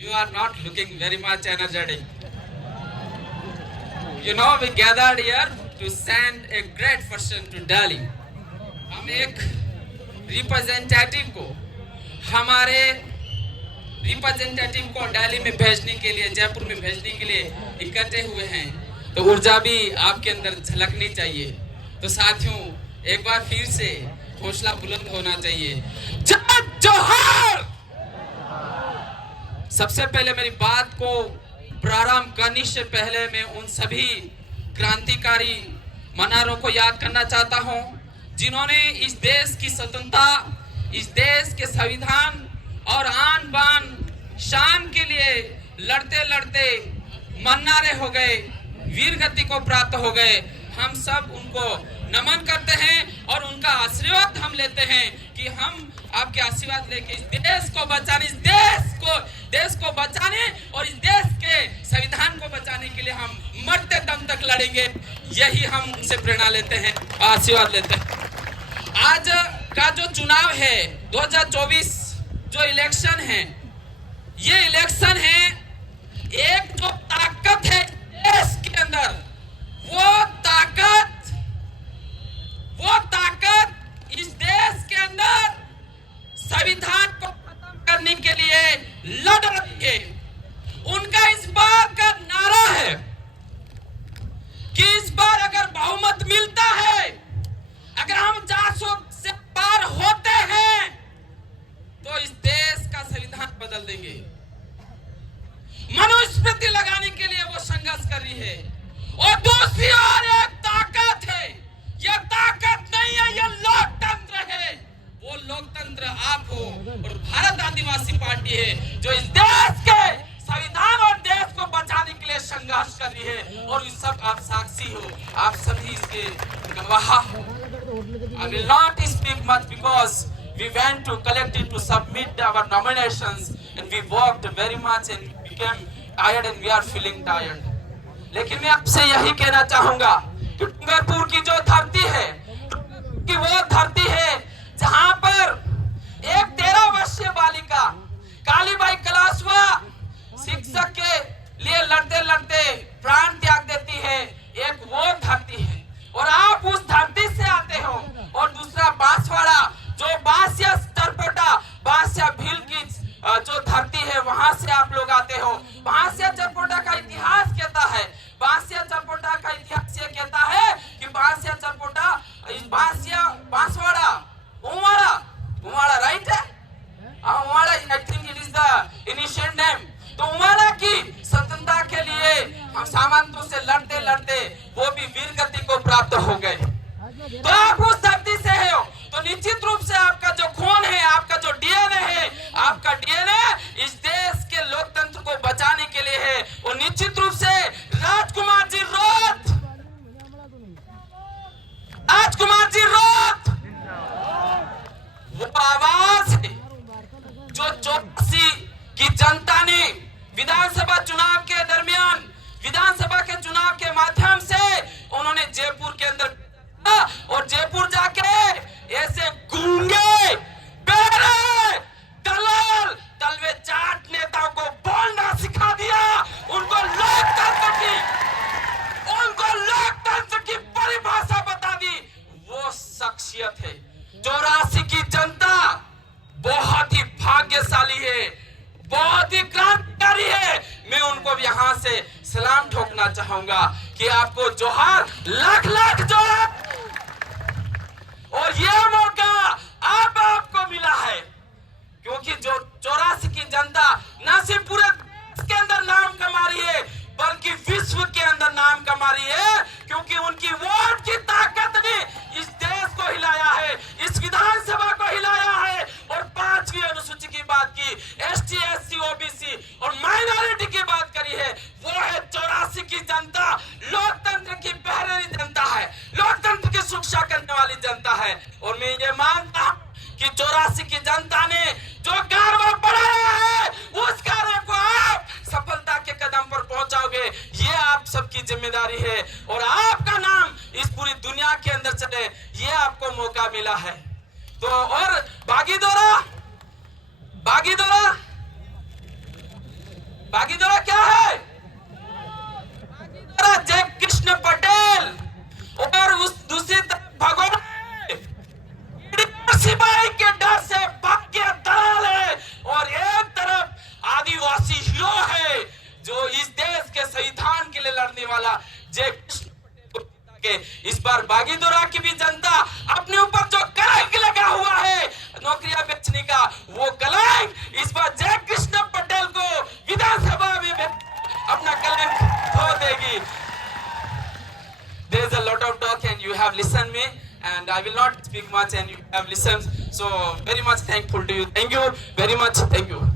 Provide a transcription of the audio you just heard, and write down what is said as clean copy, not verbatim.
You are not looking very much energetic. You know, we gathered here to send a great person to Delhi. हम एक representative को हमारे representative को दिल्ली में भेजने के लिए, जयपुर में भेजने के लिए इकट्ठे हुए हैं, तो ऊर्जा भी आपके अंदर झलकनी चाहिए। तो साथियों, एक बार फिर से हौसला बुलंद होना चाहिए। जय जोहर। सबसे पहले मेरी बात को प्रारंभ करने से पहले मैं उन सभी क्रांतिकारी मनारों को याद करना चाहता हूं जिन्होंने इस देश की स्वतंत्रता, इस देश के संविधान और आन बान शान के लिए लड़ते लड़ते मन्नारे हो गए, वीर गति को प्राप्त हो गए। हम सब उनको नमन करते हैं और उनका आशीर्वाद हम लेते हैं कि हम आपके आशीर्वाद लेके इस देश को बचाने, इस देश को बचाने और इस देश के संविधान को बचाने के लिए हम मरते दम तक लड़ेंगे। यही हम उनसे प्रेरणा लेते हैं, आशीर्वाद लेते हैं। आज का जो चुनाव है 2024 जो इलेक्शन है, ये इलेक्शन है एक जो ताकत है देश के अंदर, वो ताकत इस देश के अंदर संविधान को खत्म करने के लिए लड़ रही है। उनका इस बार का नारा है कि इस बार अगर बहुमत मिलता है, अगर हम 400 से पार होते हैं, तो इस देश का संविधान बदल देंगे। मनुस्मृति लगाने के लिए वो संघर्ष कर रही है। और दूसरी ओर एक ताकत है, यह ताकत नहीं है, यह लोकतंत्र है। वो लोकतंत्र आप हो और भारत आदिवासी पार्टी है जो इस देश के संविधान और देश को बचाने के लिए संघर्ष कर रही है। और इस सब आप साक्षी हो, आप सभी इसके गवाह हो। I will not speak much because we went to collective to submit our nominations and we worked very much and became tired and we are feeling tired. लेकिन मैं आपसे यही कहना चाहूंगा कि डूंगरपुर की जो धरती है, कि वो धरती है जहां पर एक 13 वर्षीय बालिका कालीबाई कलासवा शिक्षक के लिए लड़ते लड़ते प्राण त्याग देती है। एक वो धरती है और आप उस धरती से आते हो। और दूसरा बांसवाड़ा, जो बांसिया चरपोटा, बांसिया भील की जो धरती है, वहां से आप लोग आते हो। बांसिया चरपोटा का इतिहास कहता है, बांसिया चरपोटा का इतिहास ये कहता है कि बांसिया चरपोटा, बांसवाड़ा, उमाड़ा राइट है, Umada, I think it is the initial name. तो उमाड़ा की स्वतंत्रता के लिए हम सामंतों से लड़ते लड़ते वो भी वीर गति को प्राप्त हो गए। तो आप उस धरती से हो, तो निश्चित रूप से आपका जो खून है, आपका जो डीएनए है, आपका डीएनए इस देश के लोकतंत्र को बचाने के लिए है। और निश्चित रूप से राजकुमार जी रोत वो आवाज है जो 84 की जनता ने विधानसभा चुनाव के दरमियान, विधानसभा के चुनाव के माध्यम से उन्होंने जयपुर के अंदर और जयपुर जाके ऐसे गूंगे, बेरे, दलाल, तलवे चाट नेताओं को बोलना सिखा दिया। उनको लोकतंत्र की परिभाषा बता दी। वो शख्सियत है। 84 की जनता बहुत ही भाग्यशाली है, बहुत ही क्रांतिकारी है। मैं उनको यहाँ से सलाम ठोकना चाहूंगा कि आपको जोहार, लाख लाख जोहार। और ये मौका अब आपको मिला है, क्योंकि जो 84 की जनता न सिर्फ पूरे देश के अंदर नाम कमा रही है, बल्कि विश्व के अंदर नाम कमा रही है, क्योंकि उनकी वोट की ताकत ने इस देश को हिलाया है, इस विधानसभा को हिलाया है। और 5वीं अनुसूची की बात की, एसटी, एससी, ओबीसी और माइनॉरिटी की बात करी है, वो है 84 की जनता। लोकतंत्र की पहरेरी जनता है, लोकतंत्र की सुरक्षा करने वाली जनता है। और मैं ये मानता हूं कि 84 की जनता ने जो कार्य बढ़ाया है, उस कार्य को आप सफलता के कदम पर पहुंचाओगे। ये आप सबकी जिम्मेदारी है और आपका नाम इस पूरी दुनिया के अंदर चले, ये आपको मौका मिला है। तो और बागी दौरा भागीदारा क्या है? जय कृष्ण पटेल और उस दूसरी तरफ भगवान सिपाही के डर से भाग्य दलाल है और एक तरफ आदिवासी हीरो है जो इस देश के संविधान के लिए लड़ने वाला जय कृष्ण पटेल को जिता के इस बार बागीदोरा की भी जनता अपने ऊपर जो कलंक लगा हुआ है नौकरियां बेचने का, वो कलंक इस बार जय कृष्ण पटेल को विधानसभा में अपना कलंक धो देगी। There is a lot of talk and you have listened me and I will not speak much and you have listened, so very much thankful to you. Thank you very much. Thank you.